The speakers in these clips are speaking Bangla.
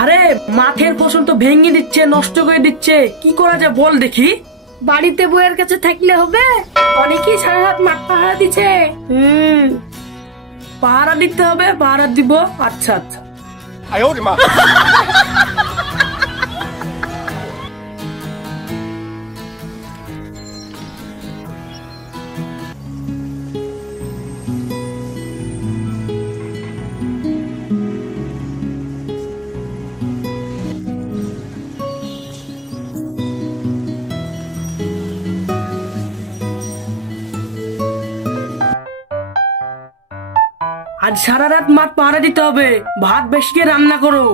আরে মাঠের ফসল তো ভেঙে দিচ্ছে, নষ্ট করে দিচ্ছে, কি করা যায় বল দেখি। বাড়িতে বউয়ের কাছে থাকলে হবে? অনেকেই সারা রাত মাঠ পাহারা দিচ্ছে। পাহারা দিতে হবে, পাহারা দিব। আচ্ছা আচ্ছা। আজ সারা রাত মাঠ পাহারা দিতে হবে। ভাত বেশি করে রান্না করো,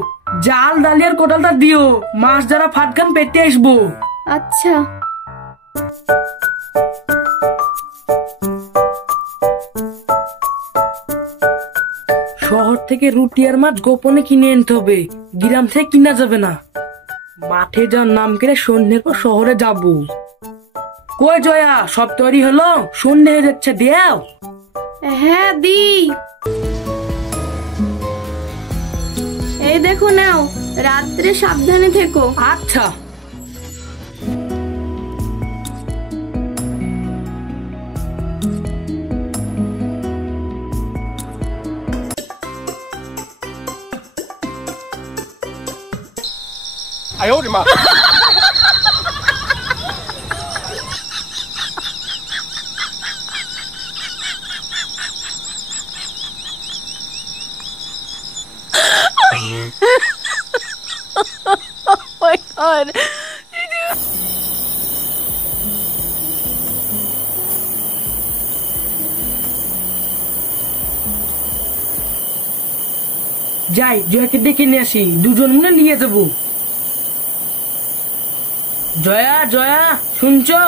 জাল ডালিয়ার কোটালটা দিও, মাছ যারা ফাটকান পেতে আসবো। আচ্ছা। শহর থেকে রুটি আর মাছ গোপনে কিনে আনতে হবে, গ্রাম থেকে কিনা যাবে না। মাঠে যাওয়ার নাম করে সন্ধ্যের পর শহরে যাবো। কই জয়া, সব তৈরি হলো? সন্ধ্যে হয়ে যাচ্ছে, দেও। হ্যাঁ দি। এই দেখো নাও, রাত্রে সাবধানে থেকো। আচ্ছা। my god. যাই, জয়াকে ডেকে নিয়ে আসি, দুজন মিলে নিয়ে যাবো। জয়া, জয়া শুনছো?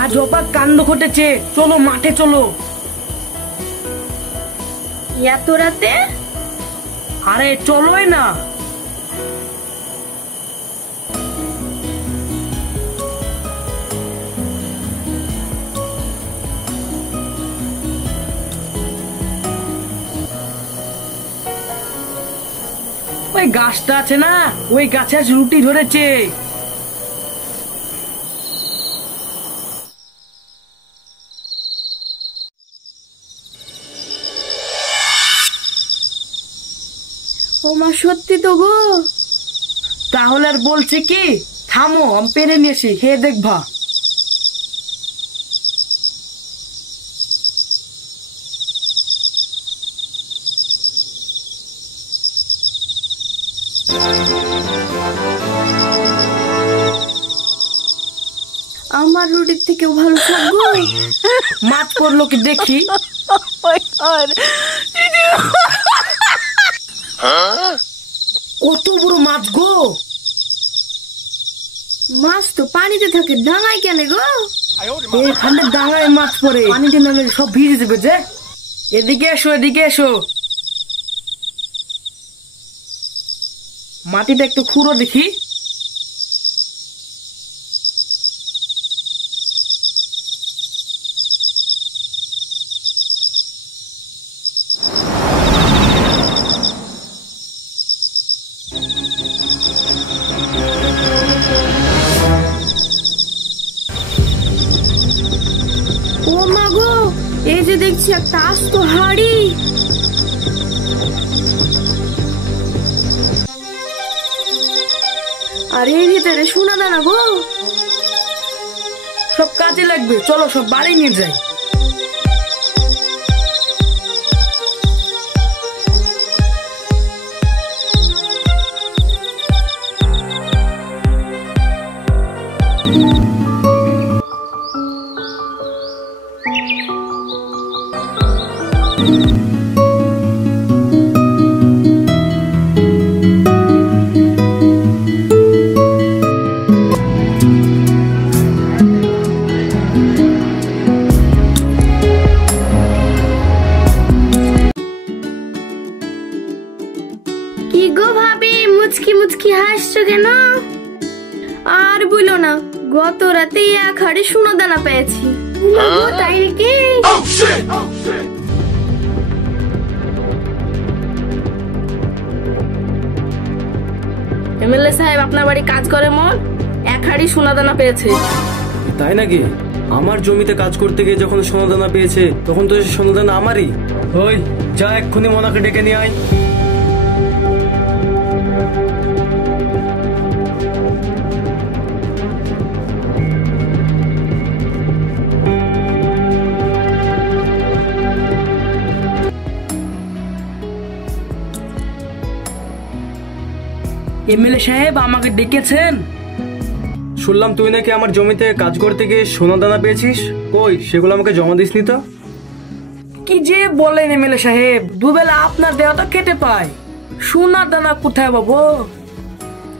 আজ অবাক কাণ্ড ঘটেছে, চলো মাঠে চলো। এত রাতে? আরে চলোই না। ওই গাছটা আছে না, ওই গাছে আজ রুটি ধরেছে। ও মা, সত্যি তো গো। তাহলে আর বলছি কি, থামো, আমি পেরে নিয়ে আসি, খেয়ে দেখবা। আমার রুটির থেকেও ভালো স্বাদ গো। মাছ পড়লো কি দেখি। my god. কত বড় মাছ গো। মাছ তো পানিতে থাকে, ডাঙায় কেন গো? এখানে ডাঙায় মাছ পড়ে, পানিতে নামে সব ভিজে যাবে যে। এদিকে এসো, এদিকে এসো। মাটিটা একটু খুঁড়ো দেখি। ও মা গো, এই যে দেখছি একটা আস্ত হাড়ি। আর এর ভিতরে সোনা দানা গো। সব কাজে লাগবে, চলো সব বাড়ি নিয়ে যাই। কি গো ভাবি, মুচকি মুচকি হাসছো কেন? আর বলো না, গত রাতে এক হাড়ি সোনা দানা পেয়েছি। তাই নাকি? এমএলএ সাহেব আপনার বাড়ি কাজ করে মন, এক হাড়ি সোনা দানা পেয়েছে। তাই নাকি? আমার জমিতে কাজ করতে গিয়ে যখন সোনাদানা পেয়েছে তখন তো সে সোনাদানা আমারই। ওই যা, এক্ষুনি মোনাকে ডেকে নিয়ে আয়। এমএলএ সাহেব আমাকে ডেকেছেন? শুনলাম তুই নাকি আমার জমিতে কাজ করতে গিয়ে সোনাদানা পেয়েছিস। কই, সেগুলো আমাকে জমা দিসনি তো? কি যে বলেন এমএলএ সাহেব, দুবেলা আপনার দেওয়া তো কেটে পায়, সোনার দানা কোথায় পাবো?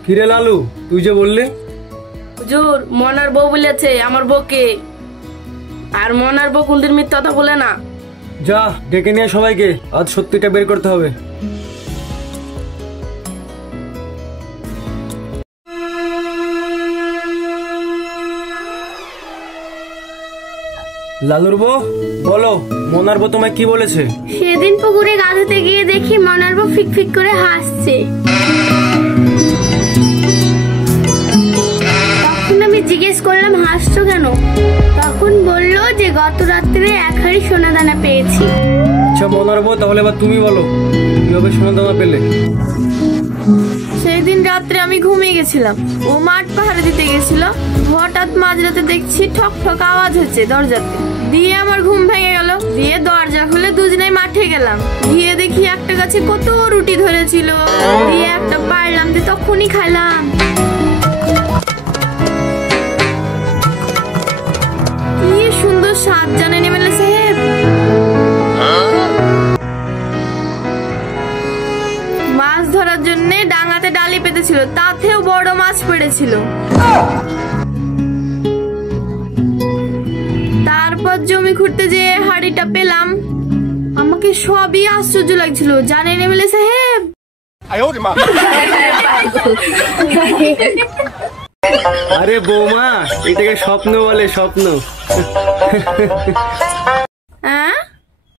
কিরে লালু, তুই যে বললি? হুজুর, মনার বউ বলেছে আমার বউকে, আর মনার বউ কোনদিন মিথ্যা কথা বলে না। যা, ডেকে নিয়ে সবাইকে, আজ সত্যিটা বের করতে হবে। লালুর বউ, বলো মোনার বউ তোমায় কি বলেছে? সেদিন পুকুরে গাধাতে গিয়ে দেখি মনার বউ ফিক ফিক করে হাসছে। তখন আমি জিজ্ঞেস করলাম হাসছো কেন? তখন বললো যে গত রাত্রে এক হাড়ি সোনা দানা পেয়েছি। আচ্ছা মোনার বউ, তাহলে এবার তুমি বলো কিভাবে সোনাদানা পেলে? সেই দিন রাত্রে আমি ঘুমিয়ে গেছিলাম, ও মাঠ পাহারা দিতে গেছিল। হঠাৎ মাঝরাতে দেখছি ঠক ঠক আওয়াজ হচ্ছে দরজাতে, দিয়ে আমার ঘুম ভেঙে গেল। দিয়ে দরজা খুলে দুজনেই মাঠে গেলাম, গিয়ে দেখি একটা গাছে কত রুটি ধরেছিল, দিয়ে একটা পারলাম, দিয়ে তখনই খাইলাম। কি সুন্দর স্বাদ জানেন এমএলএ সাহেব। মাছ ধরার জন্য ডাঙাতে ডালি পেতেছিল, তাতেও বড় মাছ পড়েছিল। তারপর জমি খুঁড়তে যেয়ে হাড়িটা পেলাম। আমাকে সবই আশ্চর্য লাগছিল জানেন এমএলএ সাহেব। আরে বৌমা, এটাকে স্বপ্ন বলে, স্বপ্ন।